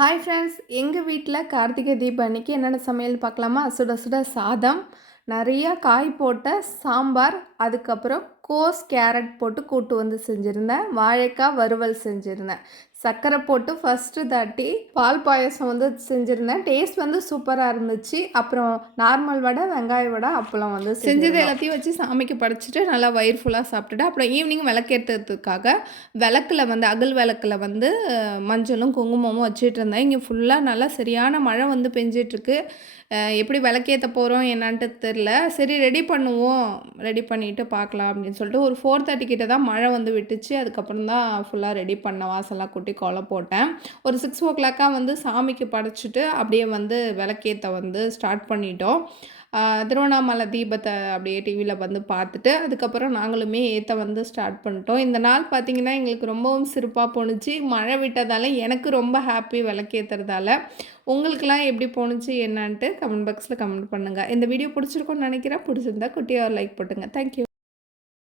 Hi friends எங்கள் வீட்டில் கார்த்திகை தீபம் அன்னைக்கு என்னென்ன சமையல் பார்க்கலாமா? சுட சுட சாதம் நிறையா காய் போட்ட சாம்பார் அதுக்கப்புறம் கோஸ் கேரட் போட்டு கூட்டு வந்து செஞ்சுருந்தேன். வாழைக்காய் வறுவல் செஞ்சுருந்தேன். சர்க்கரை போட்டு ஃபஸ்ட்டு தட்டி பால் பாயசம் வந்து செஞ்சுருந்தேன். டேஸ்ட் வந்து சூப்பராக இருந்துச்சு. அப்புறம் நார்மல் வடை வெங்காய வடை அப்பளம் வந்து செஞ்சது எல்லாத்தையும் வச்சு சாமிக்கு படைச்சிட்டு நல்லா வயிறு ஃபுல்லாக சாப்பிட்டுட்டு அப்புறம் ஈவினிங் விளக்கேற்றுறதுக்காக விளக்கில் வந்து அகல் விளக்கில் வந்து மஞ்சளும் குங்குமமும் வச்சுட்டு இருந்தேன். இங்கே ஃபுல்லாக நல்லா சரியான மழை வந்து பெஞ்சிட்ருக்கு. எப்படி விளக்கேற்ற போகிறோம் என்னான்ட்டு தெரில சரி ரெடி பண்ணுவோம். ரெடி பண்ணிவிட்டு பார்க்கலாம் அப்படின்னு சொல்லிட்டு ஒரு ஃபோர் தேர்ட்டி கிட்ட தான் மழை வந்து விட்டுச்சு. அதுக்கப்புறம் தான் ஃபுல்லாக ரெடி பண்ண வாசலாக கூட்டி கோலம் போட்டேன். ஒரு சிக்ஸ் ஓ கிளாக்காக வந்து சாமிக்கு படைச்சிட்டு அப்படியே வந்து விளக்கேற்ற வந்து ஸ்டார்ட் பண்ணிட்டோம். திருவண்ணாமலை தீபத்தை அப்படியே டிவியில் வந்து பார்த்துட்டு அதுக்கப்புறம் நாங்களுமே ஏற்ற வந்து ஸ்டார்ட் பண்ணிட்டோம். இந்த நாள் பார்த்திங்கன்னா எங்களுக்கு ரொம்பவும் சிறப்பாக போணுச்சு. மழை விட்டதால் எனக்கு ரொம்ப ஹாப்பி விளக்கேற்றுறதால உங்களுக்கெல்லாம் எப்படி போணுச்சு என்னான்ட்டு கமெண்ட் பாக்ஸில் கமெண்ட் பண்ணுங்கள் இந்த வீடியோ பிடிச்சிருக்கோன்னு நினைக்கிறேன். பிடிச்சிருந்தா குட்டியாக லைக் போட்டுங்க. தேங்க்யூ